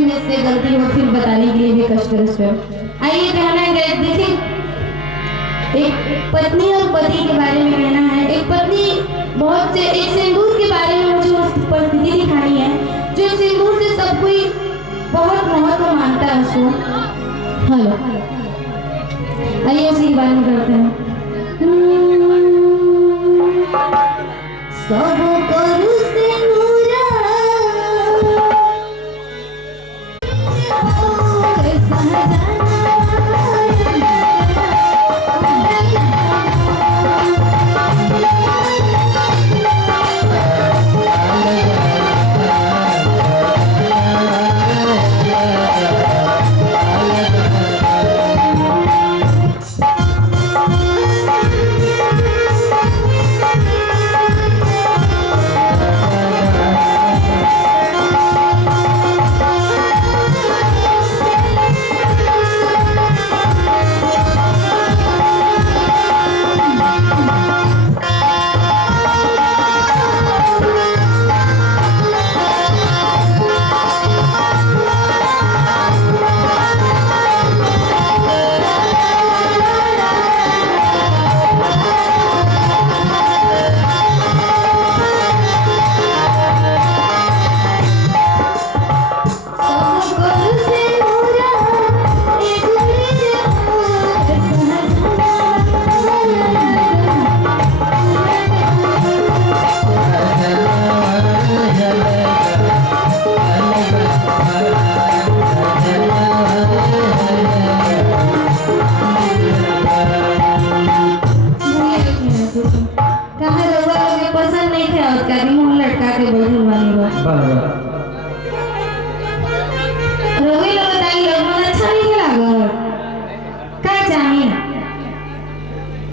मुझसे गलती हो फिर बताने के लिए भी कष्ट। आइए कहना है, देखिए एक पत्नी और पति के बारे में कहना है। एक पत्नी बहुत से एक सिंदूर के बारे में मुझे उस परिस्थिति दिखानी है जो सिंदूर से सब कोई बहुत महत्व मानता है उसको। हेलो, आइए उसी के बारे में करते हैं। सब करू सिंदूरा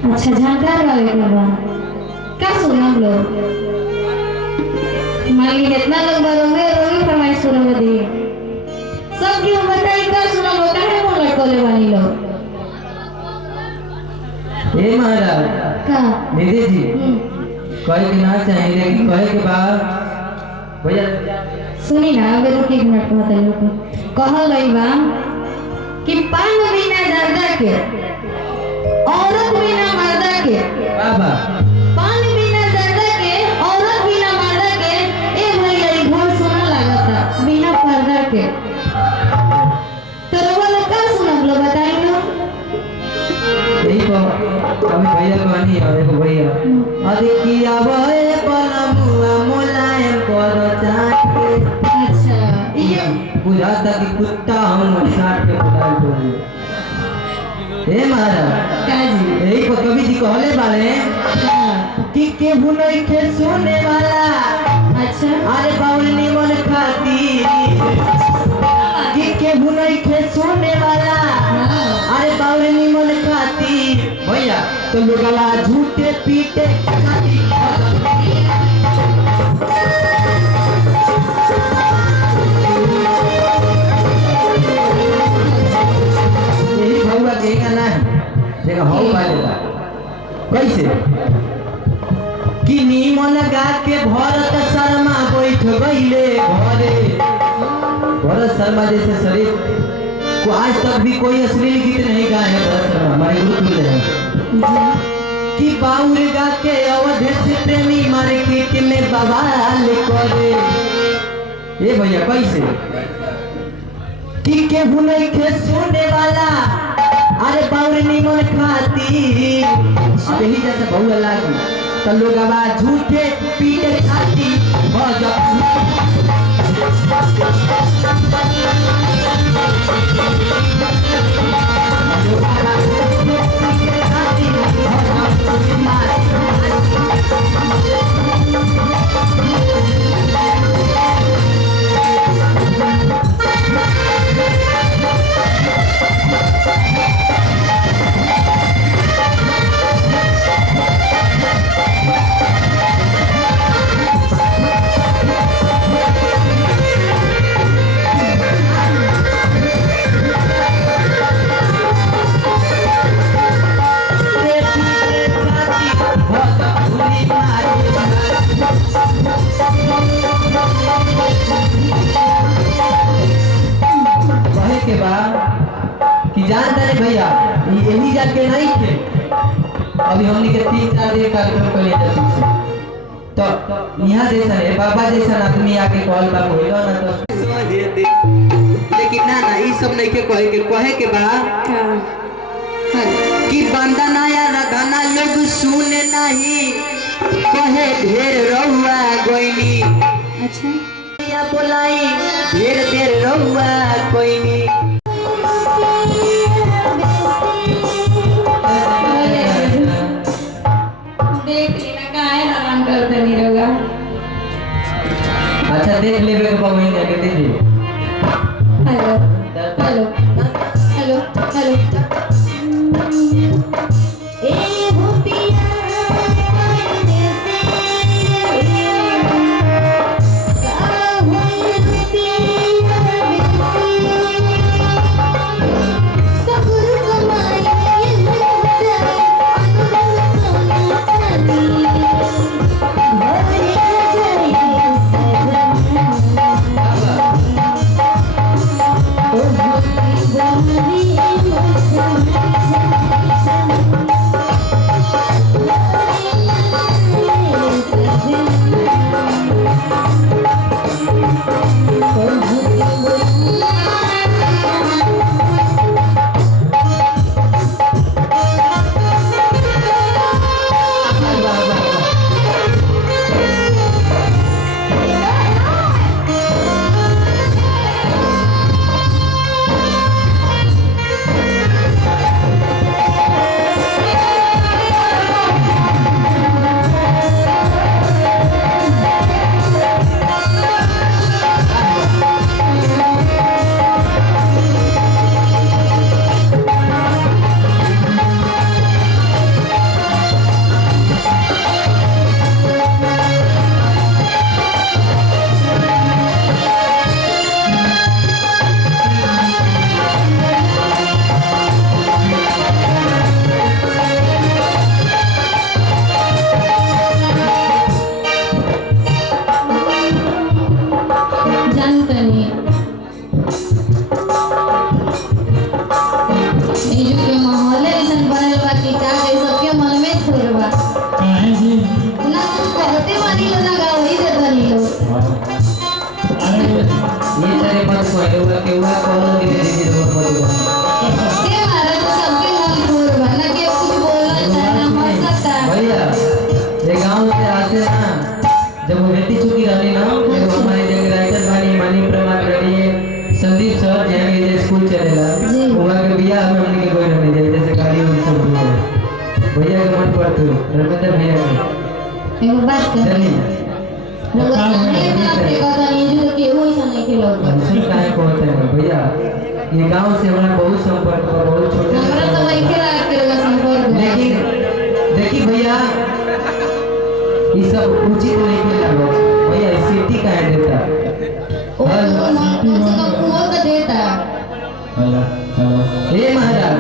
अच्छा जानकार वाले क्या सुना लोग मान ली कितना लोग बरोगे रोगी फरमाइश सुना दी सब क्यों बताई क्या सुना होता है वो लटकोले वाली लोग। ए महाराज का दीदी जी कहे के ना चाहिए कि कहे के बाद भैया सुनी ना अगर रुक एक मिनट कहते हैं कहल गई बा कि पान बिना जर्दा के औरत बिना मर्दा के बाबा पान बिना जर्दा के औरत बिना मर्दा के ए भैया घर सुना लागता बिना पर्दा के तो रोवा का सुना लो बताई लो यही को अभी भैया कहानी है एगो भैया अरे की आवे पलमुआ मुलायम करो चाके। अच्छा ये बुझाता कि कुत्ता हम साथ के बुला दो हे महाराज काजी यही को कवि जी कहले बारे कि केहू नहीं के सुने वाला। अच्छा अरे बाउलनी मन खाती कि केहू नहीं के सुने वाला। अरे बाउलनी मन खाती भैया तो लोगला झूठे पीटे खाती। यही भौवा कहेगा ना देखा हो पाएगा कैसे कि नीमन गा के भरत शर्मा बैठ गईले घरे। भरत शर्मा जैसे शरीफ को आज तक भी कोई अश्लील गीत नहीं गाए हैं। भरत शर्मा हमारे गुरु हैं कि बाउर गा के अवधेश प्रेमी मार्केट में बवाल करे। ये भैया कैसे कि केहू नहीं के सुने वाला। अरे बाउर निमन खाती यही जैसे बहुआ लागी तो लोग आवाज झूठे पीटे खाती जानता नहीं भैया यही जाके नहीं थे अभी हमने के 3-4 दिन कार्यक्रम कर लिया था तो यहाँ जैसा है बाबा जैसा आदमी आके कॉल बा होइलो ना तो लेकिन ना ई सब नहीं के कहे के बा कि बंदा नया रगाना लोग सुने नहीं कहे ढेर रहुआ गोइनी अच्छा या बोलाई ढेर देर रहुआ कोइनी देख लेना काहे हैरान करते नहीं रहोगा। अच्छा देख लेवे के बाबू जाके दीजिए हेलो हेलो हेलो हेलो ए हो पिया जब वो बेटी चुकी रहनी ना जब हमारे जगह राइटर भाई मानी प्रमाण करिए संदीप सर जहाँ ये स्कूल चलेगा वहाँ के बिया हमें हमने के कोई रहने जाए जैसे गाड़ी उन सब हुआ भैया के मन पड़ते हो रविंद्र भैया के एक बात कर चलिए सुन काहे को होता है भैया ये गांव से हमारा बहुत संपर्क है बहुत छोटे लेकिन देखिए भैया ये सब उचित नहीं के लगो भैया सिटी का है देता हेलो ए महाराज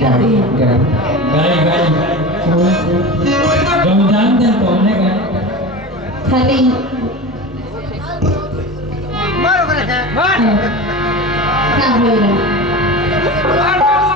गाड़ी जो जानते हैं तो हमने खाली मारो करे मार क्या बोले